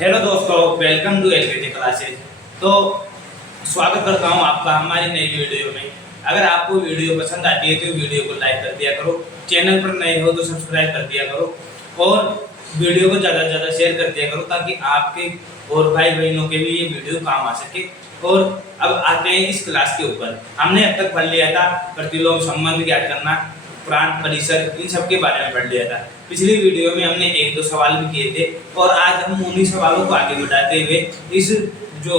Hello दोस्तों, welcome to एलकेटी classes. तो स्वागत करता हूं आपका हमारी नई वीडियो में। अगर आपको वीडियो पसंद आती है तो वीडियो को लाइक कर दिया करो, चैनल पर नए हो तो सब्सक्राइब कर दिया करो और वीडियो को ज़्यादा से ज़्यादा शेयर कर दिया करो ताकि आपके और भाई बहनों के भी ये वीडियो काम आ सके। और अब आते हैं इस क्लास के ऊपर। हमने अब तक पढ़ लिया था प्रतिलोम संबंध ज्ञात करना, प्रांत, परिसर, इन सब के बारे में पढ़ लिया था। पिछली वीडियो में हमने एक दो सवाल भी किए थे और आज हम उन्हीं सवालों को आगे बढ़ाते हुए इस जो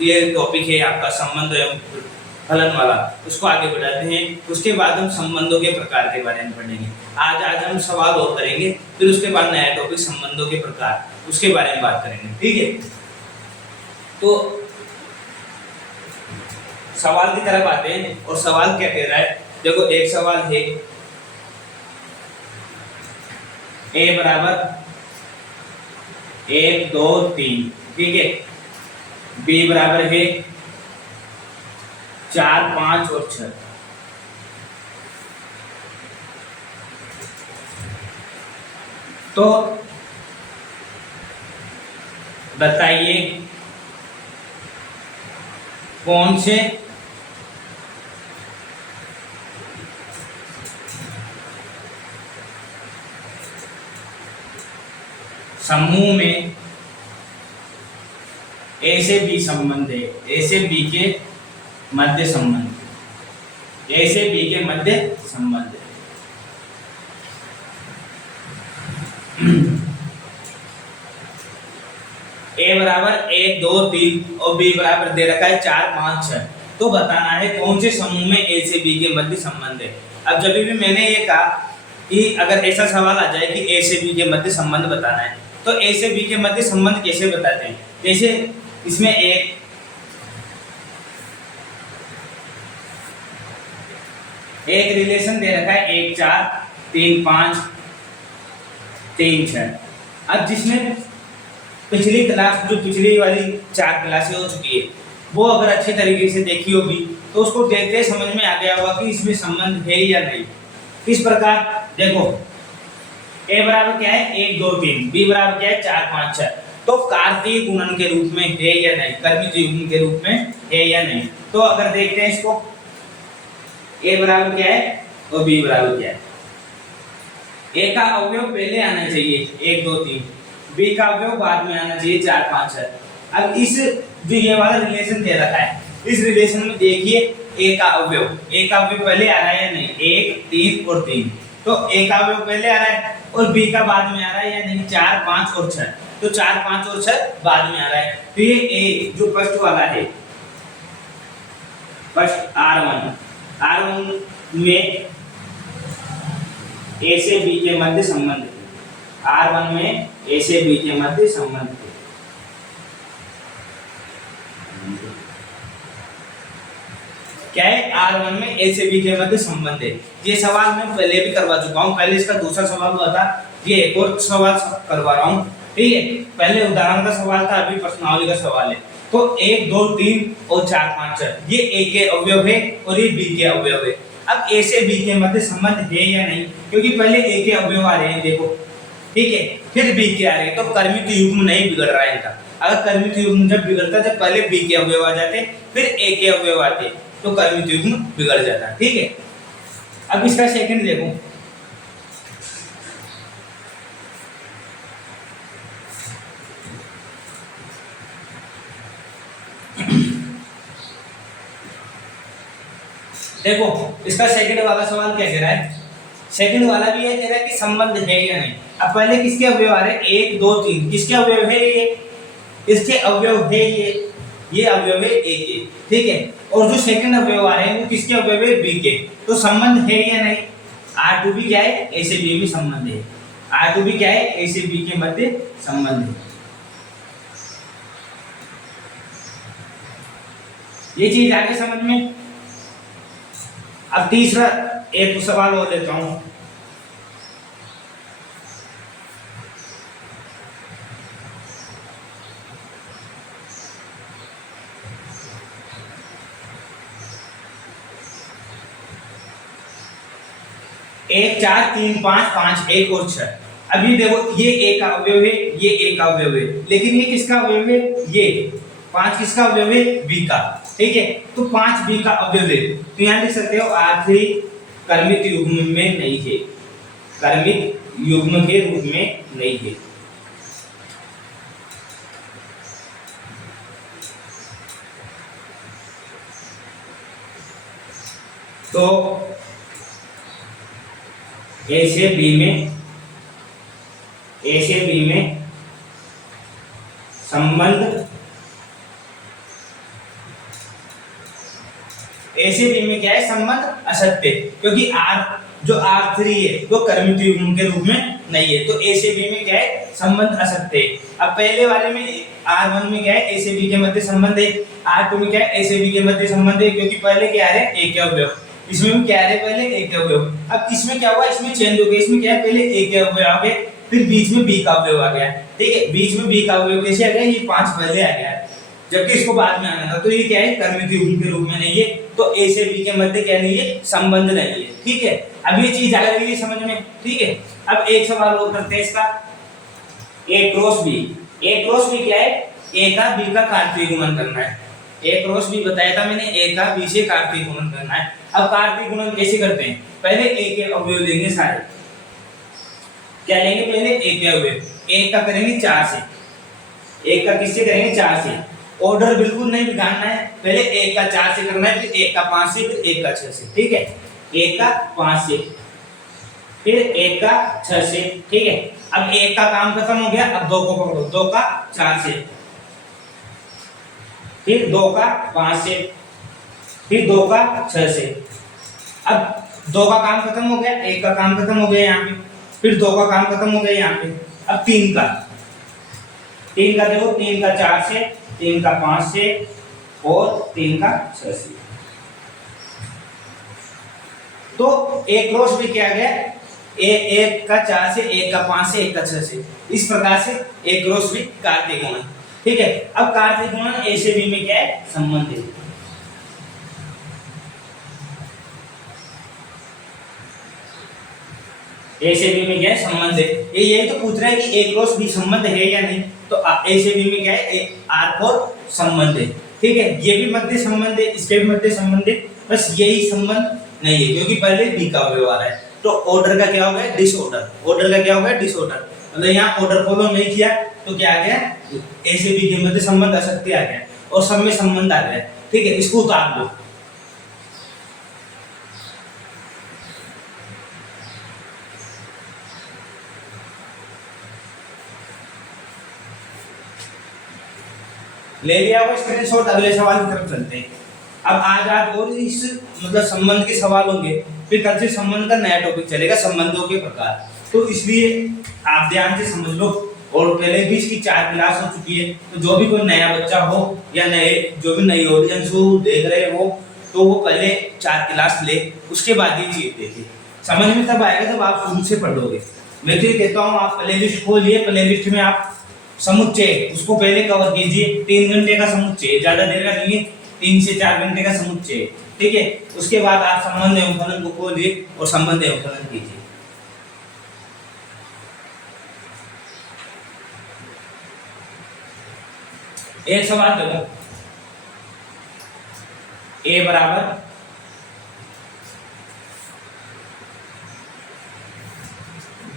ये टॉपिक है आपका संबंध एवं फलन वाला, उसको आगे बढ़ाते हैं। उसके बाद हम संबंधों के प्रकार के बारे में पढ़ेंगे। आज हम सवाल और करेंगे, फिर उसके बाद नया टॉपिक संबंधों के प्रकार, उसके बारे में बात करेंगे। ठीक है, तो सवाल की तरफ आते हैं। और सवाल क्या कह रहा है, देखो एक सवाल है a बराबर 1 2 3, ठीक है। b बराबर है 4 5 और 6। तो बताइए कौन से समूह में ए से बी संबंध है, ए से बी के मध्य संबंध, ए से बी के मध्य संबंध है। ए बराबर 1 2 3 और बी बराबर दे रखा है 4 5 6। तो बताना है कौन से समूह में ए से बी के मध्य संबंध है। अब जब भी मैंने ये कहा कि अगर ऐसा सवाल आ जाए कि ए से बी के मध्य संबंध बताना है, तो ए से बी के मध्य संबंध कैसे बताते हैं। जैसे इसमें एक रिलेशन दे रखा है 1 4 3 5 3 6। अब जिसमें पिछली क्लास, जो पिछली वाली 4 क्लासें हो चुकी है, वो अगर अच्छे तरीके से देखी होगी तो उसको देखते समझ में आ गया होगा कि इसमें संबंध है या नहीं। इस प्रकार देखो a बराबर क्या है 1 2 3, b बराबर क्या है 4 5 6। तो कार्तीय गुणन के रूप में है या नहीं, कर्मित युग्म के रूप में है या नहीं। तो अगर देखते हैं इसको, a बराबर क्या है और b बराबर क्या है। a का अवयव पहले आना चाहिए 1 2 3, b का अवयव बाद में आना चाहिए 4 5 6। अब इस जो ये वाला रिलेशन दे रखा है, इस रिलेशन में देखिए a का अवयव पहले आ रहा है या नहीं, 1 3 और 3। तो a का अवयव पहले आ रहा है और b का बाद में आ रहा है या नहीं, 4 5 और 6। तो 4 5 और 6 बाद में आ रहा है। तो ये a जो फर्स्ट वाला है, फर्स्ट R1 में a से b के मध्य संबंध है। R1 में a से b के मध्य संबंध है। क्या है, R1 में a से b के मध्य संबंध है। ये सवाल मैं पहले भी करवा चुका हूं, पहले इसका दूसरा सवाल हुआ था, ये एक और सवाल करवा रहा हूं। ठीक है, पहले उदाहरण का सवाल था, अभी प्रश्नावली का सवाल है। तो 1 2 3 और 4 5 6 ये a के अवयव है और ये b के अवयव है। अब a से b के मध्य संबंध है या नहीं, क्योंकि पहले a के अवयव आ रहे हैं, देखो ठीक है, फिर b के आ रहे हैं, तो कर्मित युग्म नहीं बिगड़ रहा है इनका। अगर कर्मित युग्म जब बिगड़ता जब पहले b के अवयव आ जाते फिर a के अवयव आते तो कर्मित युग्म बिगड़ जाता। ठीक है, अब इसका सेकंड देखो, देखो इसका सेकंड वाला सवाल क्या कह रहा है। सेकंड वाला भी ये कह रहा है कि संबंध है या नहीं। अब पहले किसके अवयव आ रहे हैं, 1 2 3, किसके अवयव है ये, इसके अवयव है ये अवयव है a के, ठीक है। और जो सेकंड अवयव आ रहे हैं वो किसके अवयव है, b के। तो संबंध है या नहीं, R2 भी क्या है, a से b में संबंध है। R2 भी क्या है, a से b के मध्य संबंध है। ये चीज आगे समझ में। अब तीसरा एक सवाल और लेता हूं। एक 4 3 5 5 1 और 6 अब ये देखो, ये ए का अवयव है, ये ए का अवयव है, लेकिन ये किसका अवयव है? ये 5 किसका अवयव है? बी का। ठीक है, तो 5 बी का अवयव है, तो यहां लिख सकते हो R3 कर्मित युग्म में नहीं है, कर्मित युग्म के रूप में नहीं है। तो ए से बी में संबंध, ए से बी में क्या है? संबंध असत्य, क्योंकि जो R3 है वो कर्मित युग्म के रूप में नहीं है, तो ए से बी में क्या है? संबंध असत्य। अब पहले वाले में R1 में क्या है? ए से बी के मध्य संबंध है, R2 में क्या है? ए से बी के मध्य संबंध है, क्योंकि पहले क्या है? ए के अवयव, इसमें भी क्या है? पहले ए के अवयव। अब इसमें क्या हुआ? इसमें चेंज हो गया, इसमें क्या है? पहले ए के अवयव आ गए, फिर बीच में बी का अवयव आ गया। ठीक है, बीच में बी का अवयव कैसे आ गया? ये 5 पहले आ गया, जबकि इसको बाद में आना था, तो ये क्या है? कर्मित युग्म के रूप में नहीं है, तो ए से बी के मध्य क्या नहीं है? संबंध नहीं है। ठीक है, अब ये चीज आ गई समझ में। ठीक है, अब एक सवाल और करते हैं इसका, ए क्रॉस बी। ए क्रॉस बी क्या है? ए का बी का कार्तीय गुणन करना है। ए क्रॉस बी बताया था मैंने, ए का बी से कार्तीय गुणन करना है। अब कार्तीय गुणन कैसे करते हैं? पहले ए के अवयव लेंगे सारे, क्या लेंगे? पहले ए के अवयव, एक का करेंगे 4 से, एक का किससे करेंगे? 4 से। ऑर्डर बिल्कुल नहीं बिगाड़ना है, पहले एक का 4 से करना है, फिर एक का 5 से, फिर एक का 6 से। ठीक है, एक का 5 से, फिर एक का 6 से। ठीक है, अब एक का काम खत्म हो गया, अब 2 को पकड़ो, 2 का 4 से, फिर 2 का 5 से, फिर 2 का 6 से। अब 2 का काम खत्म हो गया, एक का काम खत्म हो गया यहाँ पे, फिर 2 का काम खत्म हो गया यहाँ पे, अब 3 का देखो, 3 का 4 से, 3 का 5 से और 3 का 6 से। तो एक क्रॉस भी किया गया, एक का 4 से, एक का 5 से, एक का 6 से, इस प्रकार से एक क्रॉस भी कार्तीय गुणन। ठीक है, अब कार्तीय गुणन ए से बी में क्या है? संबंध है। ए से बी में क्या है? संबंध है। ये यही तो पूछ रहा है कि ए क्रॉस बी संबंध है या नहीं, तो ए से बी में क्या है? R4 संबंध है। ठीक है, ये भी मध्य संबंध है, इसके भी मध्य संबंध है, बस यही संबंध नहीं है, क्योंकि पहले बी का अवयव आ रहा है, तो ऑर्डर का क्या हो गया? डिसऑर्डर। ऑर्डर का क्या हो गया? डिसऑर्डर, मतलब यहाँ ऑर्डर फॉलो नहीं किया, तो क्या आ गया? ए से बी के मध्य संबंध असत्य आ गया और सब में संबंध आ गया। ठीक है, इसको उतार लो। ले लिया वो स्क्रीनशॉट, अगले सवाल की तरफ चलते हैं। अब आज और इस मतलब संबंध के सवाल होंगे, फिर कल से संबंध का नया टॉपिक चलेगा, संबंधों के प्रकार। तो इसलिए आप ध्यान से समझ लो, और पहले भी इसकी 4 क्लास हो चुकी है, तो जो भी कोई नया बच्चा हो या जो भी नई ऑडियंस हो देख रहे हो, तो वो पहले 4 क्लास ले, उसके बाद ये चीज देखे। समझ में तब आएगा जब आप शुरू से पढ़ोगे। मैं तो ये कहता हूँ, आप प्ले लिस्ट खोलिए, प्ले लिस्ट में आप समुच्चय उसको पहले कवर कीजिए। 3 घंटे का समुच्चय, ज्यादा देर का नहीं है, 3 से 4 घंटे का समुच्चय। ठीक है, उसके बाद आप संबंध एवं फलन को खोलिए और संबंध एवं फलन कीजिए। एक सवाल देखो, ए बराबर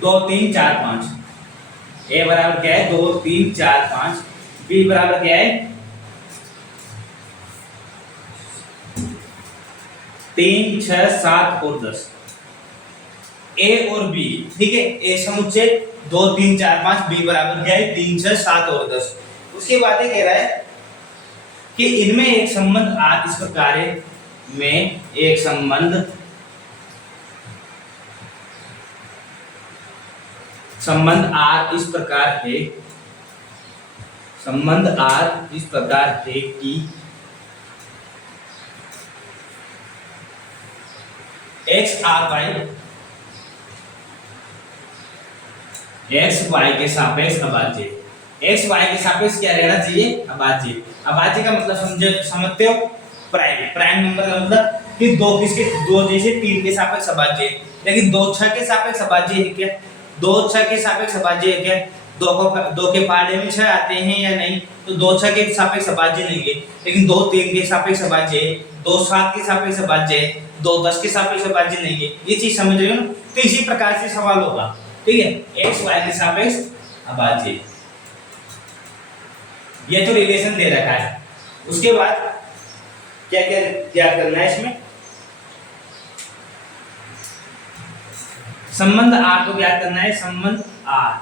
2 3 4 5, ए बराबर क्या है? 2 3 4 5, बी बराबर क्या है? 3 6 7 और 10। ए और बी, ठीक है, ए समुच्चय 2 3 4 5, बी बराबर क्या है? 3 6 7 और 10। उसके बाद ये कह रहा है कि इनमें एक संबंध आर इस प्रकार है, में एक संबंध आर इस प्रकार है, संबंध आर इस प्रकार है कि x R y, x y के सापेक्ष अभाज्य। एक्स वाई के सापेक्ष क्या रहना चाहिए? अभाज्य। अभाज्य का मतलब समझते हो? प्राइम नंबर का मतलब कि 2 किसके 2 जैसे 3 के सापेक्ष अभाज्य, लेकिन 2 6 के सापेक्ष अभाज्य है क्या? दो 6 के सापेक्ष अभाज्य है क्या? दो के पहाड़े में 6 आते हैं या नहीं? तो 2 6 के सापेक्ष अभाज्य नहीं है, लेकिन 2 3 के सापेक्ष अभाज्य है, 2 7 के सापेक्ष अभाज्य है, 2 10 के सापेक्ष अभाज्य नहीं है। ये चीज समझ रहे हो ना? तो इसी प्रकार से सवाल होगा, ठीक है, x y के सापेक्ष अभाज्य। ये तो रिलेशन दे रखा है। उसके बाद क्या क्या क्या करना है इसमें? संबंध R को ज्ञात करना है। संबंध R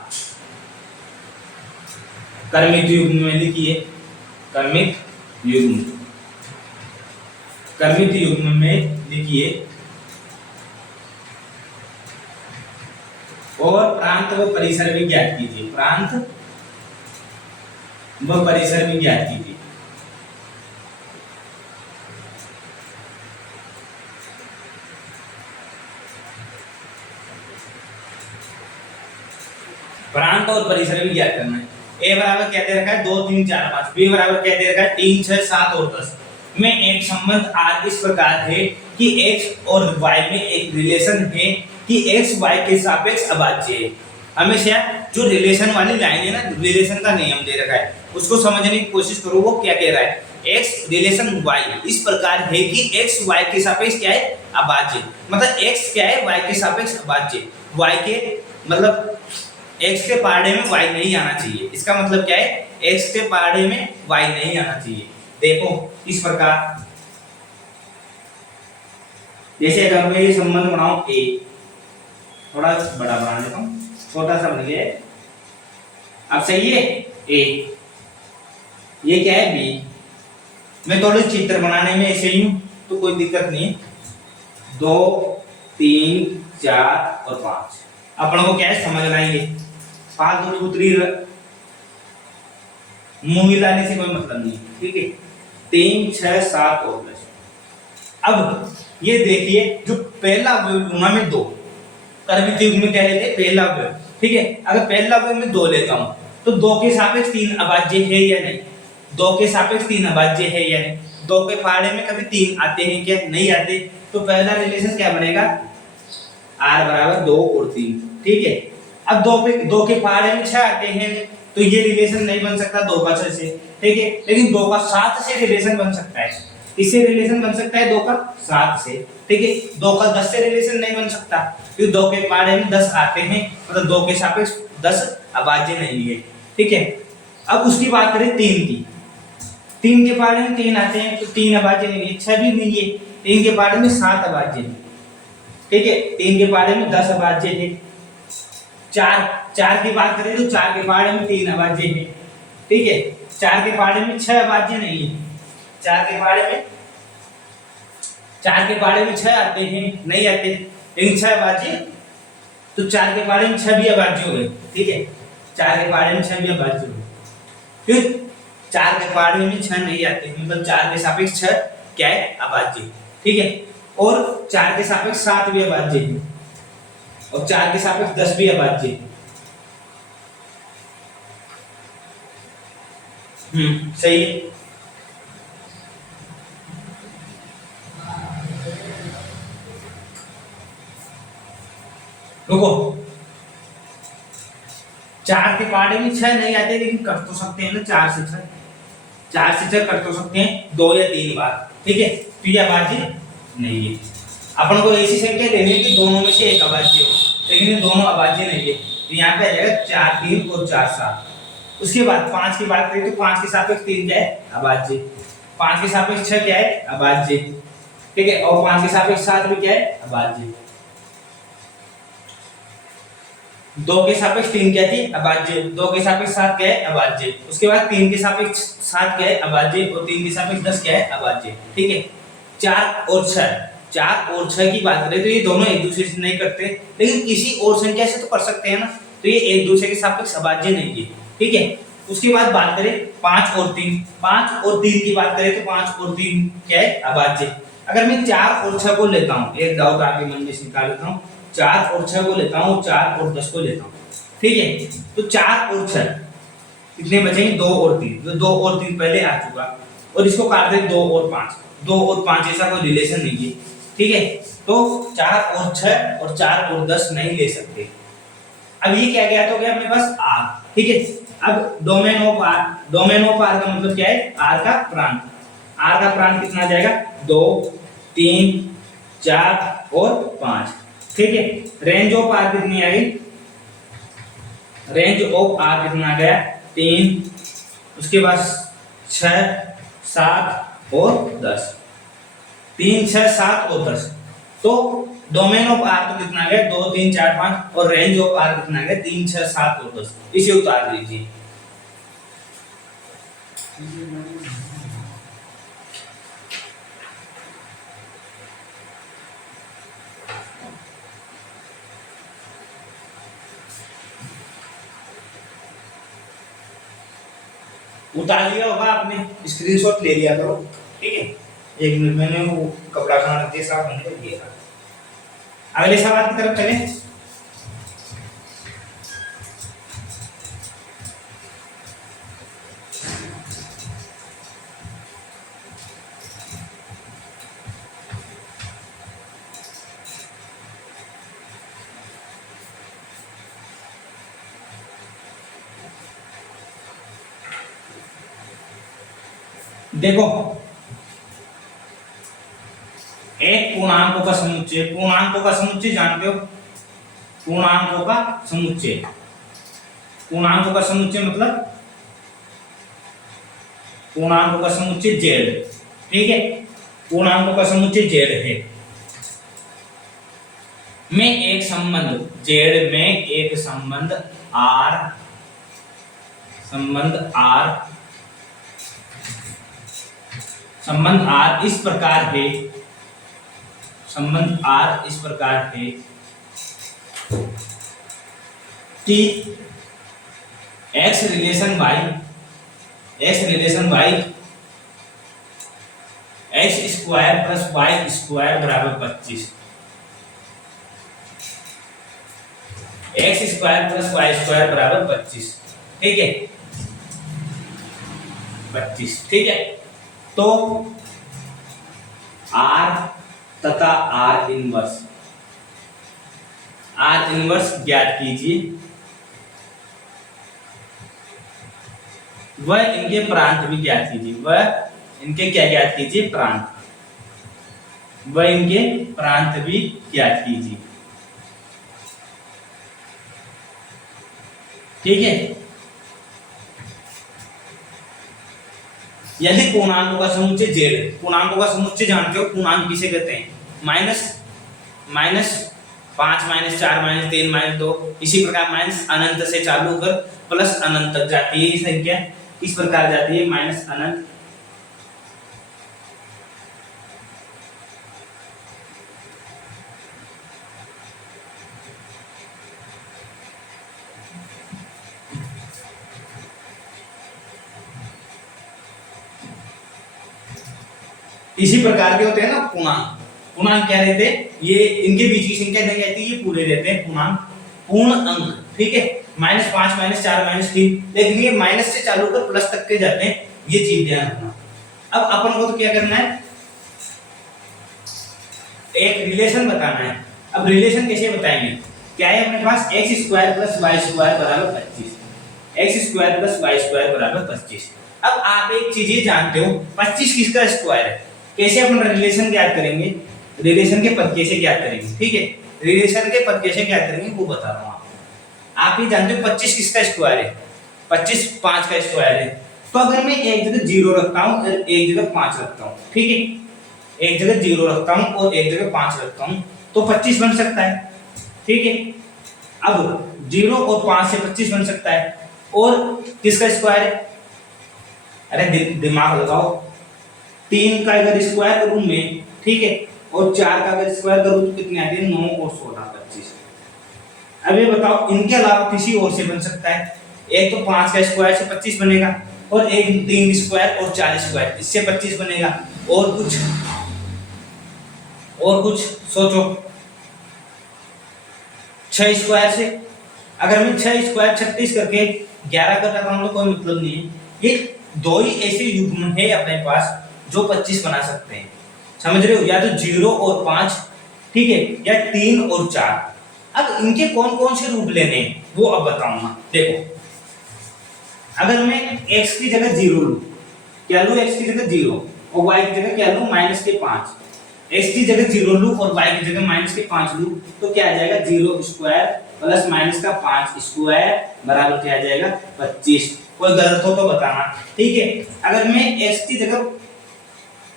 क्रमिक युग्म में लिखिए, क्रमिक युग्म में लिखिए और प्रांत व परिसर भी ज्ञात कीजिए। प्रांत व परिसर भी ज्ञात कीजिए। प्रांत और परिसर भी ज्ञात करना है। ए बराबर क्या दे रखा है? 2 3 4 5। बी बराबर क्या दे रखा है? 3 6 7 और 10 में एक संबंध R इस प्रकार है कि x और y में एक रिलेशन है कि x y के सापेक्ष अभाज्य है। हमेशा जो रिलेशन वाली लाइन है ना, रिलेशन का नियम दे रखा है, उसको समझने की कोशिश करो। वो क्या कह रहा है? x रिलेशन y इस प्रकार है कि x y के सापेक्ष क्या है? अभाज्य। मतलब x क्या है? y के सापेक्ष अभाज्य। y के मतलब x के पहाड़े में y नहीं आना चाहिए। इसका मतलब क्या है? x के पहाड़े में y नहीं आना चाहिए। देखो इस प्रकार, जैसे अगर मैं ये संबंध बनाऊं a, थोड़ा बड़ा बना देता हूं, छोटा सा बन गया है। अब सही है a, ये क्या है b। मैं थोड़े चित्र बनाने में ऐसे ही हूं तो कोई दिक्कत नहीं है। 2 3 4 और 5 अपन को क्या है समझना है। ये फालतू सूत्री मुंह लाने से कोई मतलब नहीं, ठीक है। 3 6 7 और 10। अब ये देखिए, जो पहला अवयव लूंगा मैं 2, क्रमिक युग्म में क्या लेते हैं? पहला अवयव, ठीक है। अगर पहला अवयव में 2 लेता हूं तो 2 के सापेक्ष 3 अभाज्य है या नहीं? 2 के सापेक्ष 3 अभाज्य है या नहीं? 2 के पहाड़े में कभी 3 आते हैं क्या? नहीं आते। तो पहला रिलेशन क्या बनेगा? r बराबर 2 और 3, ठीक है। अब 2 के पहाड़े में 6 आते हैं तो ये रिलेशन नहीं बन सकता 2 का 6 से, ठीक है। लेकिन 2 का 7 से रिलेशन बन सकता है। इससे रिलेशन बन सकता है 2 का 7 से, ठीक है। 2 का 10 से रिलेशन नहीं बन सकता क्योंकि 2 के पहाड़े में 10 आते हैं, मतलब 2 के सापेक्ष 10 अभाज्य नहीं है, ठीक है। अब उसकी बात करें 3 की। 3 के पहाड़े में 3 आते हैं तो 3 अभाज्य नहीं है, 6 भी नहीं है। 3 के पहाड़े में 7 अभाज्य है, ठीक है। 3 के पहाड़े में 10 अभाज्य है। 4 की बात करें तो 4 के पहाड़े में 3 अभाज्य है, ठीक है। 4 के पहाड़े में 6 अभाज्य नहीं है। 4 के पहाड़े में 6 आते हैं, नहीं आते, लेकिन 6 अभाज्य, तो 4 के पहाड़े में 6 भी अभाज्य हो गए, ठीक है। 4 के पहाड़े में 6 भी अभाज्य हो गए। फिर 4 के पहाड़े में 6 नहीं आते, मतलब 4 के सापेक्ष 6 क्या है? अभाज्य, ठीक है। और 4 के सापेक्ष 7 भी अभाज्य है और 4 के सापेक्ष 10 भी अभाज्य है। सही है। रुको, 4 के पहाड़े में 6 नहीं आते, लेकिन कर तो सकते हैं ना 4 से 6, 4 से 6 कर तो सकते हैं 2 या 3 बार, ठीक है। तो ये अभाज्य नहीं है। अपन को ऐसी संख्या लेनी है कि दोनों में से एक अभाज्य हो, लेकिन ये दोनों अभाज्य नहीं है। तो यहाँ पे आ जाएगा 4 3 और 4 7। उसके बाद 5 की बात करें तो 5 के सापेक्ष 3 क्या है? अभाज्य। 5 के सापेक्ष 6 क्या है? अभाज्य, ठीक है। और 5 के सापेक्ष 7 भी क्या है? अभाज्य। 2 के सापेक्ष 3 क्या थी? अभाज्य। 2 के सापेक्ष 7 क्या है? अभाज्य। उसके बाद 3 के सापेक्ष 7 क्या है? अभाज्य। और 3 के सापेक्ष 10 क्या है? अभाज्य, ठीक है। 4 और 6 की बात करें तो ये दोनों एक दूसरे से नहीं करते, लेकिन किसी और संख्या से तो कर सकते हैं ना, तो ये एक दूसरे के सापेक्ष अभाज्य नहीं है, ठीक है। उसके बाद बात करें 5 और 3 की बात करें तो 5 और 3 क्या है? अभाज्य। अगर मैं 4 और 6 को लेता हूँ, एक डाउट आपके मन में से निकाल लेता हूँ, 4 और 6 को लेता हूँ, 4 और 10 को लेता हूँ, ठीक है। तो 4 और 6 कितने बचेंगे? 2 और 3। तो 2 और 3 पहले आ चुका, और इसको काट दे 2 और 5। 2 और 5 ऐसा कोई रिलेशन नहीं है, ठीक है। तो 4 और 6 और 4 और 10 नहीं ले सकते, अब ये क्या ज्ञात हो गया अपने पास आर, ठीक है। अब domain of R, domain of R का मतलब क्या है, आर का प्रांत। आर का प्रांत कितना आ जाएगा, 2 3 4 और 5, ठीक है। रेंज ऑफ आर कितनी आ गई, रेंज ऑफ आर कितना आ गया, 3, उसके बाद 6 7 और 10, 3 6 7 और 10। तो डोमेन ऑफ आर तो कितना आ गया, 2 3 4 5, और रेंज ऑफ आर कितना आ गया, 3 6 7 और 10। इसे उतार लीजिए। उतार लिया होगा आपने, स्क्रीनशॉट ले लिया करो, ठीक है। 1 मिनट मैंने वो कपड़ा खाना रख दिया साफ होने के लिए। अगले सवाल की तरफ चलें। देखो, एक पूर्णांकों का समुच्चय, पूर्णांकों का समुच्चय जानते हो, पूर्णांकों का समुच्चय, पूर्णांकों का समुच्चय मतलब पूर्णांकों का समुच्चय जेड, ठीक है। पूर्णांकों का समुच्चय जेड है में एक संबंध, जेड में एक संबंध आर, संबंध आर इस प्रकार है, संबंध आर इस प्रकार है कि x relation y, x relation y x square plus y square बराबर 25, x square plus y square बराबर 25, ठीक है, 25, ठीक है। तो R तथा R इनवर्स, R इनवर्स ज्ञात कीजिए, वह इनके प्रांत भी ज्ञात कीजिए, वह इनके क्या ज्ञात कीजिए, प्रांत, वह इनके प्रांत भी ज्ञात कीजिए, ठीक है। यदि पूर्णांकों का समुच्चय जेड, पूर्णांकों का समुच्चय जानते हो, पूर्णांक किसे कहते हैं, माइनस 5 -4 -3 -2, इसी प्रकार माइनस अनंत से चालू होकर प्लस अनंत तक जाती है ये संख्या, इस प्रकार जाती है माइनस अनंत, इसी प्रकार के होते हैं ना पूर्णांक। पूर्णांक क्या रहते हैं, ये इनके बीच की संख्या नहीं रहती, ये पूरे रहते हैं पूर्णांक, पूर्ण अंक, ठीक है। -5 -4 -3, लेकिन ये माइनस से चालू होकर प्लस तक के जाते हैं, ये चीज ध्यान रखना। अब अपन को तो क्या करना है, एक रिलेशन बताना है। अब रिलेशन कैसे बताएंगे, क्या है अपने पास, x square plus y square बराबर 25, x square plus y square बराबर 25। अब आप एक चीज ये जानते हो, 25 किसका स्क्वायर है, कैसे अपन रिलेशन ज्ञात करेंगे, रिलेशन के पद कैसे ज्ञात करेंगे, ठीक है। रिलेशन के पद कैसे ज्ञात करेंगे वो बता रहा हूं आपको। आप ये जानते हो 25 किसका स्क्वायर है, 25 5 का स्क्वायर है। तो अगर मैं एक जगह 0 रखता हूं और एक जगह 5 रखता हूं, ठीक है, एक जगह 0 रखता हूं और एक जगह 5 रखता हूं, तो 25 बन सकता है, ठीक है। अब 0 और 5 से 25 बन सकता है, और किसका स्क्वायर है, अरे दिमाग लगाओ, 3 का अगर स्क्वायर करूं मैं, ठीक है, और 4 का अगर स्क्वायर करूं तो कितने आते हैं, 9 और 16 25। अब ये बताओ इनके अलावा किसी और से बन सकता है, एक तो 5 का स्क्वायर से 25 बनेगा, और एक 3 स्क्वायर और 4 स्क्वायर इससे 25 बनेगा, और कुछ सोचो, 6 स्क्वायर से, अगर मैं 6 स्क्वायर 36 करके 11 कर रहा हूं तो कोई मतलब नहीं है। ये दो ही ऐसे युग्म है अपने पास जो 25 बना सकते हैं, समझ रहे हो, या तो 0 और 5, ठीक है, या 3 और 4। अब इनके कौन कौन से रूट लेने हैं वो अब बताऊंगा। देखो अगर मैं x की जगह 0 लूं, क्या लूं, x की जगह 0 और y की जगह क्या लूं माइनस के 5, x की जगह 0 लूं और y की जगह माइनस के 5 लूं तो क्या आ जाएगा 0 स्क्वायर प्लस माइनस का 5 स्क्वायर बराबर क्या आ जाएगा 25। कोई गलत हो तो बताना, ठीक है। अगर मैं x की जगह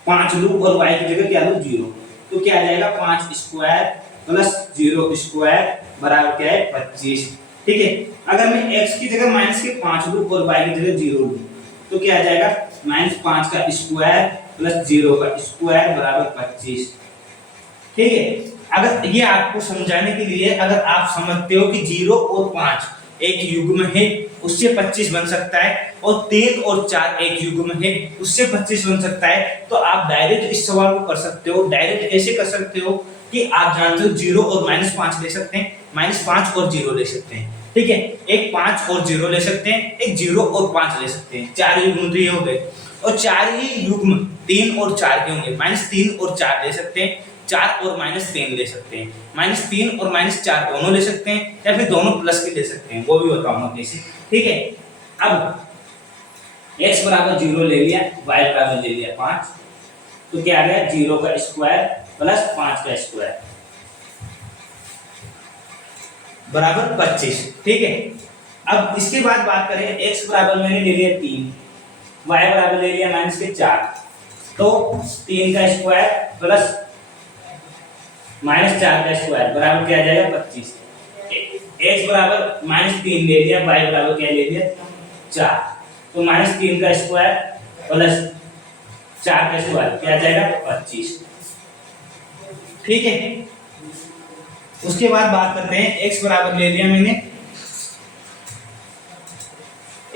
5 लूं और y की जगह क्या लूं 0 तो क्या आ जाएगा 5 स्क्वायर प्लस 0 स्क्वायर बराबर क्या है 25, ठीक है। अगर मैं x की जगह माइनस के 5 लूं और y की जगह 0 लूं तो क्या आ जाएगा -5 का स्क्वायर प्लस 0 का स्क्वायर बराबर 25, ठीक है। अगर ये आपको समझाने के लिए अगर आप समझते हो कि 0 और 5 एक युग्म है उससे 25 बन सकता है और 3 और 4 एक युग्म है उससे 25 बन सकता है तो आप डायरेक्ट इस सवाल को कर सकते हो। डायरेक्ट ऐसे कर सकते हो कि आप जानते हो 0 और -5 ले सकते हैं, -5 और 0 ले सकते हैं, ठीक है। एक 5 और 0 ले सकते हैं, एक 0 और 5 ले सकते हैं, 4 युग्म तो ये हो गए और 4 ही युग्म 3 और 4 के होंगे, -3 और 4 ले सकते हैं, 4 और -3 ले सकते हैं, -3 और -4 दोनों ले सकते हैं या फिर दोनों प्लस के ले सकते हैं, वो भी बताऊंगा कैसे, ठीक है। अब x बराबर 0 ले लिया, y बराबर ले लिया 5 तो क्या आ गया 0 का स्क्वायर प्लस 5 का स्क्वायर बराबर 25, ठीक है। अब इसके बाद बात करें x बराबर मैंने ले लिया 3, y बराबर ले लिया -4 तो 3 का स्क्वायर प्लस -4 का स्क्वायर बराबर क्या आ जाएगा 25। x बराबर -3 ले लिया, y बराबर क्या ले लिया 4 तो -3 का स्क्वायर प्लस 4 का स्क्वायर क्या आ जाएगा 25, ठीक है। उसके बाद बात करते हैं x बराबर ले लिया मैंने,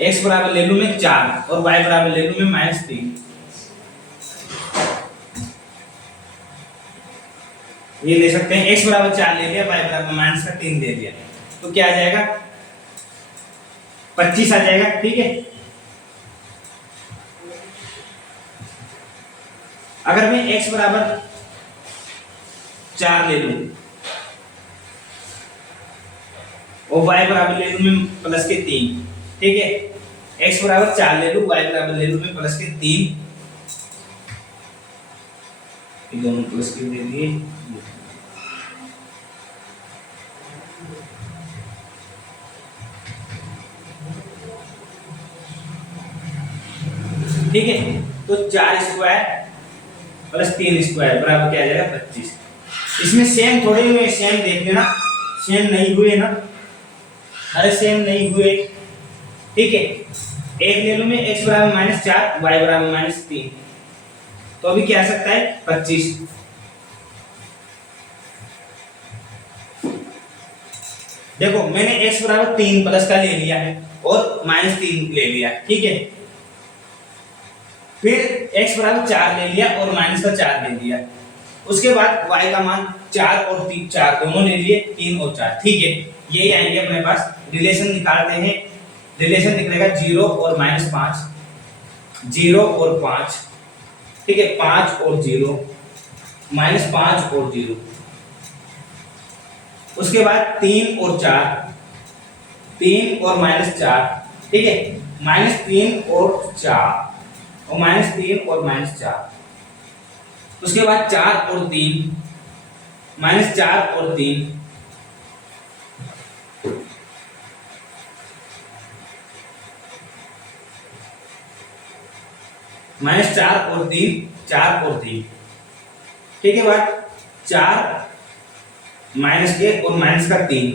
x बराबर ले लूं मैं 4 और y बराबर ले लूं मैं -3, ये ले सकते हैं। x बराबर 4 ले लिया, y बराबर -3 ले लिया तो क्या आ जाएगा 25 आ जाएगा, ठीक है। अगर मैं x बराबर 4 ले लूं और y बराबर ले लूं मैं प्लस के 3, ठीक है। x बराबर 4 ले लूं, y बराबर ले लूं मैं प्लस के 3, दोनों प्लस के ले लिए, ठीक है। तो 4 स्क्वायर प्लस 3 स्क्वायर बराबर क्या आ जाएगा 25। इसमें सेम थोड़े हुए, सेम देख लेना, सेम नहीं हुए ना, अरे सेम नहीं हुए, ठीक है। एक ले लूं मैं x बराबर -4 y बराबर -3 तो अभी क्या आ सकता है 25। देखो मैंने x बराबर 3 प्लस का ले लिया है और -3 ले लिया, ठीक है। फिर x बराबर 4 ले लिया और माइनस का 4 ले लिया, उसके बाद y का मान 4 और 3 4 दोनों ले लिए, 3 और 4, ठीक है। यही आएंगे अपने पास। रिलेशन निकालते हैं, रिलेशन निकलेगा 0 और -5, 0 और 5, ठीक है, 5 और 0, -5 और 0, उसके बाद 3 और 4, 3 और -4, ठीक है, -3 और 4 और -3 और -4, उसके बाद 4 और 3, -4 और 3, -4 और 3, 4 और 3, ठीक है। बाद 4 माइनस के और माइनस का 3,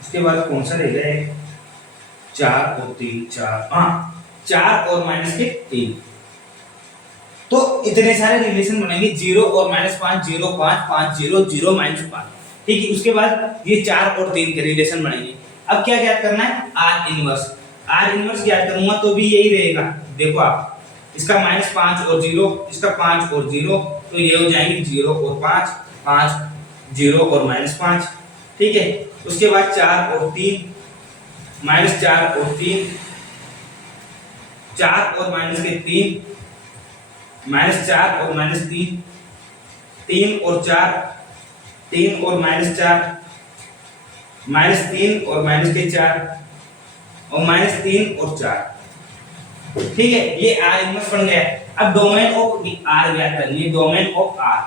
उसके बाद कौन सा रह गया 4 और 3, 4, हाँ 4 और माइनस के 3, तो इतने सारे रिलेशन बनेंगे 0 और -5, 0 5 5 0 0 -5, ठीक है। उसके बाद ये 4 और 3 के रिलेशन बनेंगे। अब क्या ज्ञात करना है R इनवर्स, R इनवर्स ज्ञात करूंगा तो भी यही रहेगा। देखो आप इसका -5 और 0, इसका 5 और 0, तो ये हो जाएंगे 0 और 5 5 0 और -5, ठीक है। उसके बाद 4 और 3, -4 और 3, 4 और माइनस के 3, -4 और -3, 3 और 4, 3 और -4, -3 और -4 और -3 और 4। ठीक है, ये R इनवर्स बन गया। अब डोमेन ऑफ R ज्ञात करनी है। Domain of R,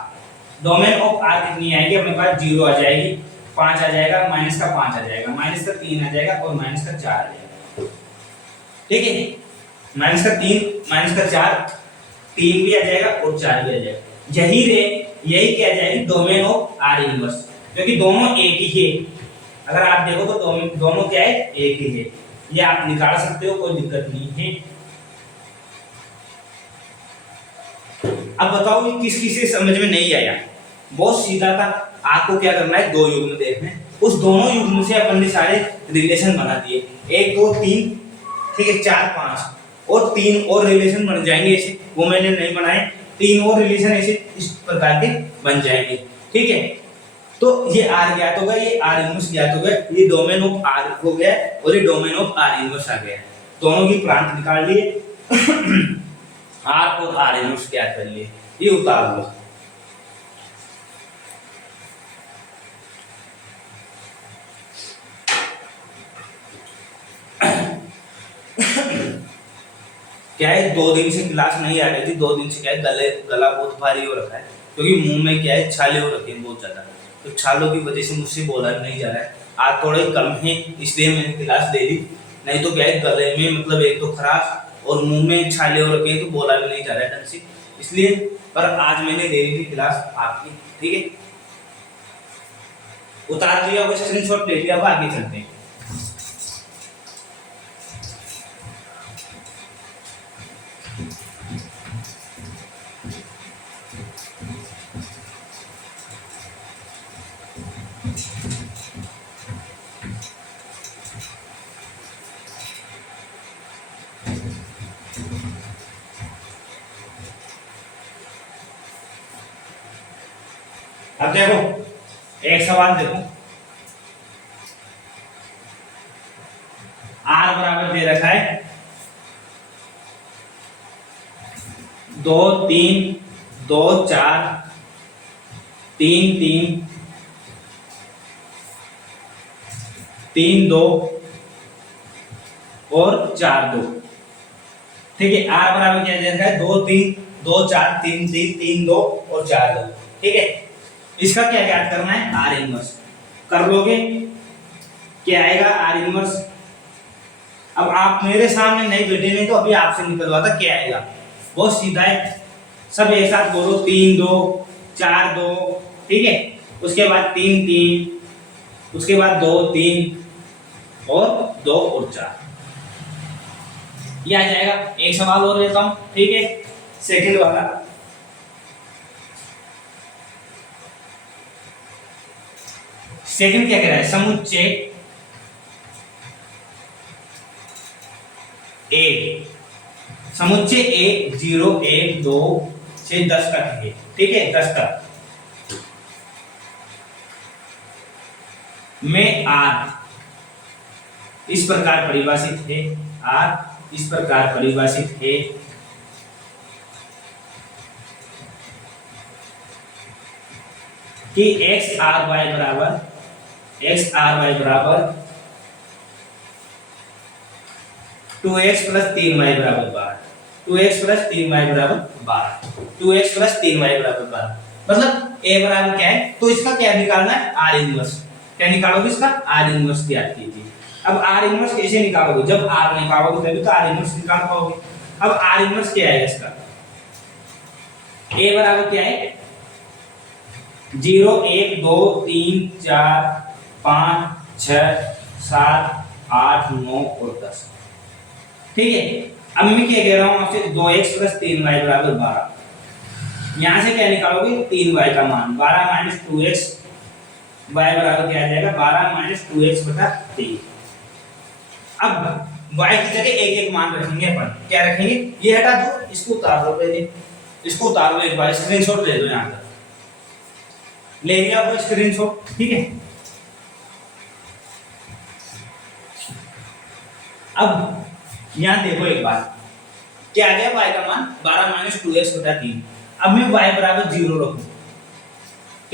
domain of R कितनी आएगी अपने पास? 0 आ जाएगी, 5 आ जाएगा, माइनस का 5 आ जाएगा, माइनस का 3 आ जाएगा और माइनस का 4 आ जाएगा। ठीक है, माइनस का 3 माइनस का 4, 3 भी आ जाएगा और 4 भी आ जाएगा। यही क्या आ जाएगी? डोमेन ऑफ R इनवर्स, क्योंकि दोनों एक ही है। अगर आप देखो तो दोनों क्या है? एक ही है। ये आप निकाल सकते हो, कोई दिक्कत नहीं है। अब बताओ ये किस किसे समझ में नहीं आया? बहुत सीधा था। आपको क्या करना है? दो युग्म देखने, उस दोनों युग्म से अपन ने सारे रिलेशन बना दिए। 1 2 3, ठीक है, 4 5 और 3 और रिलेशन बन जाएंगे ऐसे। वो मैंने नहीं बनाए, 3 और रिलेशन ऐसे इस प्रकार के बन जाएंगे। ठीक है, तो ये R ज्ञात हो गया, ये R इनवर्स ज्ञात हो गया, ये डोमेन ऑफ R हो गया और ये डोमेन ऑफ R इनवर्स आ गया। दोनों की प्रांत निकाल लिए R और R इनवर्स ज्ञात कर लिए। ये उतार लो। क्या है, 2 दिन से क्लास नहीं आ रही थी। 2 दिन से क्या है, गला बहुत भारी हो रखा है, क्योंकि मुंह में क्या है, छाले हो रखे हैं बहुत ज्यादा। तो छालों की वजह से मुझसे बोला नहीं जा रहा है। आज थोड़े कम है, इसलिए मैंने क्लास दे दी। नहीं तो क्या है, गले में मतलब एक तो खराश और मुंह में छाले हो रखे हैं, तो बोला भी नहीं जा रहा है ढंग से, इसलिए। पर आज मैंने दे दी थी क्लास आपकी। ठीक है, उतार लिया होगा, स्क्रीनशॉट ले लिया होगा, आगे चलते हैं। अब देखो, एक सवाल देखो। R बराबर दे रखा है 2 3 2 4 3 3 3 2 और 4 2। ठीक है, R बराबर क्या दे रखा है? 2 3 2 4 3 3 3 2 और 4 2। ठीक है, इसका क्या ज्ञात करना है? R इनवर्स कर लोगे, क्या आएगा? R inverse. अब आप मेरे सामने नहीं बैठे, नहीं तो अभी आपसे निकलवाता क्या आएगा। बहुत सीधा है, सब एक साथ बोलो। 3 2 4 2, ठीक है, उसके बाद 3 3, उसके बाद 2 3 और 2 और 4, ये आ जाएगा। एक सवाल और लेता हूं, ठीक है, सेकंड वाला। सेकंड क्या कह रहा है? समुच्चय ए, समुच्चय ए 0 1 2 से 10 तक है। ठीक है, 10 तक में R इस प्रकार परिभाषित है। R इस प्रकार परिभाषित है कि x r y बराबर 2x प्लस 3y बराबर 12, 2x प्लस 3y बराबर 12, 2x प्लस 3y बराबर 12। मतलब a बराबर क्या है? तो इसका क्या निकालना है? R inverse. क्या निकालोगे? इसका R इनवर्स ज्ञात कीजिए। अब R इनवर्स कैसे निकालोगे? जब R निकालोगे तभी तो R इनवर्स निकाल पाओगे। अब R इनवर्स क्या है इसका? a बराबर क्या है? 0 1 2 3 4 5 6 7 8 9 और 10। ठीक है, अब मैं क्या कह रहा हूं आपसे? 2x प्लस 3y बराबर 12। यहां से क्या निकालोगे? 3y का मान 12 माइनस 2x, y बराबर क्या आ जाएगा? 12 माइनस 2x बटा 3। अब y की जगह एक एक मान रखेंगे अपन। क्या रखेंगे? ये हटा दो, इसको उतार दो पहले, इसको उतार दो एक बार, स्क्रीनशॉट ले दो। यहां पर ले लिया वो स्क्रीनशॉट। ठीक है, अब यहां देखो एक बार, क्या आ गया? y का मान 12 माइनस 2x बटा 3। अब मैं y बराबर 0 रखूं,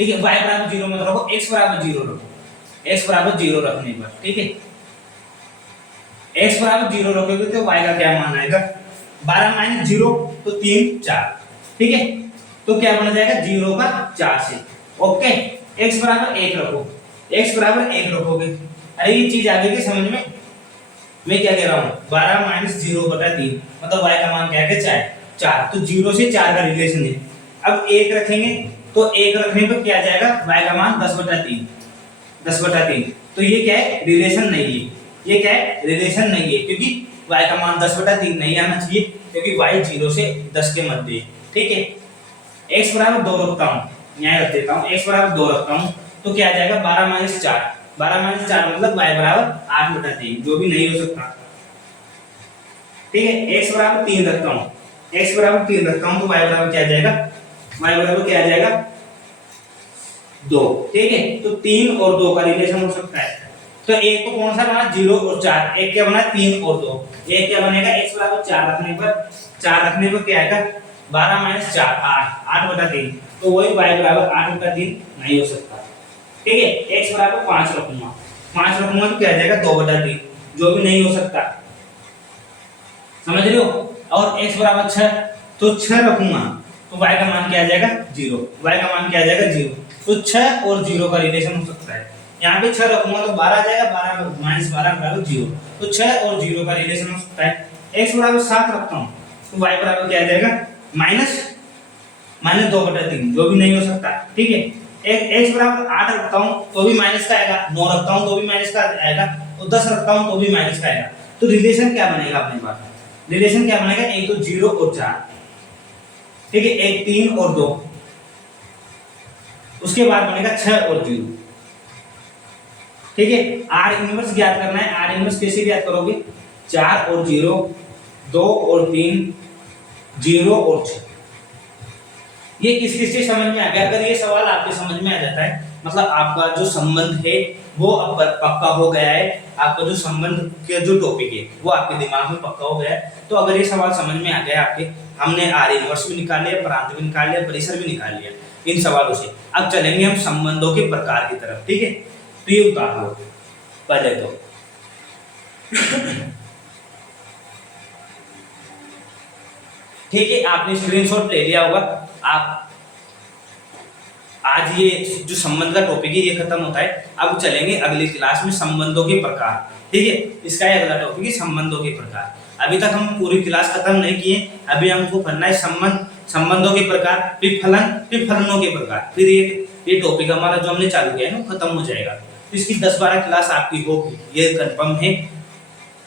ठीक है, y बराबर 0 मत रखो, x बराबर 0 रखो, x बराबर 0 रखने पर, ठीक है, x बराबर 0 रखोगे तो y का क्या मान आएगा, 12 माइनस 0 तो 3 4, ठीक है, तो क्या बन जाएगा 0 का 4 से, ओके। x बराबर 1 रखो, x बराबर 1 रखोगे, अरे ये चीज आ गई समझ में, मैं क्या कह रहा हूँ 12 माइनस 0 बटा 3 मतलब y का मान क्या है 4, तो 0 से 4 का रिलेशन है। अब 1 रखेंगे तो 1 रखने पर क्या आ जाएगा y का मान 10 बटा 3, 10 बटा 3, तो ये क्या है रिलेशन नहीं है, ये क्या है रिलेशन नहीं है, क्योंकि y का मान 10 बटा 3 नहीं आना चाहिए, क्योंकि y 0 से 10 के मध्य है, ठीक है। x बराबर 2 रखता हूँ, यहाँ रख देता हूँ, x बराबर 2 रखता हूँ तो क्या आ जाएगा 12 माइनस 4, 12 माइनस 4 मतलब y बराबर 8 बटा 3, जो भी नहीं हो सकता, ठीक है। x बराबर 3 रखता हूँ, x बराबर 3 रखता हूँ तो y बराबर क्या आ जाएगा, y बराबर क्या आ जाएगा 2, ठीक है। तो 3 और 2 का रिलेशन हो सकता है, तो एक तो कौन सा बना 0 और 4, एक क्या बना 3 और 2, एक क्या बनेगा x बराबर 4 रखने पर क्या आएगा 12 माइनस 4 8 बटा 3, तो वही y बराबर 8 बटा 3 नहीं हो सकता, ठीक है। x बराबर 5 रखूंगा, 5 रखूंगा तो क्या आ जाएगा 2 बटा 3, जो भी नहीं हो सकता, समझ रहे हो। और x बराबर 6 तो 6 रखूंगा तो y का मान क्या आ जाएगा 0, y का मान क्या आ जाएगा 0, तो 6 और 0 का रिलेशन हो सकता है, यहाँ पे 6 रखूंगा तो 12 आ जाएगा, 12 माइनस 12 बराबर 0, तो 6 और 0 का रिलेशन हो सकता है। x बराबर 7 रखता हूँ तो y बराबर क्या आ जाएगा माइनस 2 बटा 3, जो भी नहीं हो सकता, ठीक है। x बराबर 8 रखता हूँ तो भी माइनस का आएगा, 9 रखता हूँ तो भी माइनस का आएगा, और 10 रखता हूँ तो भी माइनस का आएगा, तो रिलेशन क्या बनेगा अपने पास, रिलेशन क्या बनेगा, एक तो 0 और 4, ठीक है, एक 3 और 2, उसके बाद बनेगा 6 और 0, ठीक है। r इनवर्स ज्ञात करना है, r इनवर्स कैसे ज्ञात करोगे, 4 और 0, 2 और 3, 0 और 6, ये किस किस से समझ में आ गया। अगर ये सवाल आपके समझ में आ जाता है मतलब आपका जो संबंध है वो अब पक्का हो गया है, आपका जो संबंध के जो टॉपिक है वो आपके दिमाग में पक्का हो गया है। तो अगर ये सवाल समझ में आ गया आपके, हमने आर इनवर्स भी निकाल लिया, प्रांत भी निकाल लिया, परिसर भी निकाल लिया इन सवालों से, अब चलेंगे हम संबंधों के प्रकार की तरफ, ठीक है। तो ये उतार लो पहले तो ठीक है, आपने स्क्रीनशॉट ले लिया होगा। आप आज ये जो संबंध का टॉपिक है ये खत्म होता है, अब चलेंगे अगली क्लास में संबंधों के प्रकार, ठीक है। इसका ये अगला टॉपिक है संबंधों के प्रकार। अभी तक हम पूरी क्लास खत्म नहीं किए, अभी हमको पढ़ना है संबंधों के प्रकार, फिर फलनों के प्रकार, फिर ये टॉपिक हमारा जो हमने चालू किया है ना खत्म हो जाएगा। तो इसकी 10-12 क्लास आपकी होगी, ये कंफर्म है।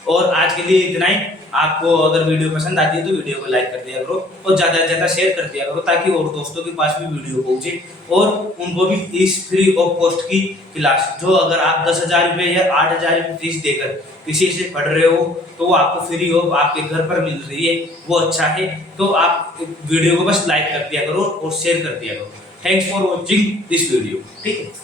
और आज के लिए इतना ही। आपको अगर वीडियो पसंद आती है तो वीडियो को लाइक कर दिया करो और ज़्यादा से ज़्यादा शेयर कर दिया करो, ताकि और दोस्तों के पास भी वीडियो पहुंचे और उनको भी इस फ्री ऑफ कॉस्ट की क्लास, जो अगर आप 10,000 रुपये या 8,000 रुपये फीस देकर किसी से पढ़ रहे हो तो वो आपको फ्री ऑफ आपके घर पर मिल रही है, वो अच्छा है। तो आप वीडियो को बस लाइक कर दिया करो और शेयर कर दिया करो। Thanks for watching this video, ठीक है।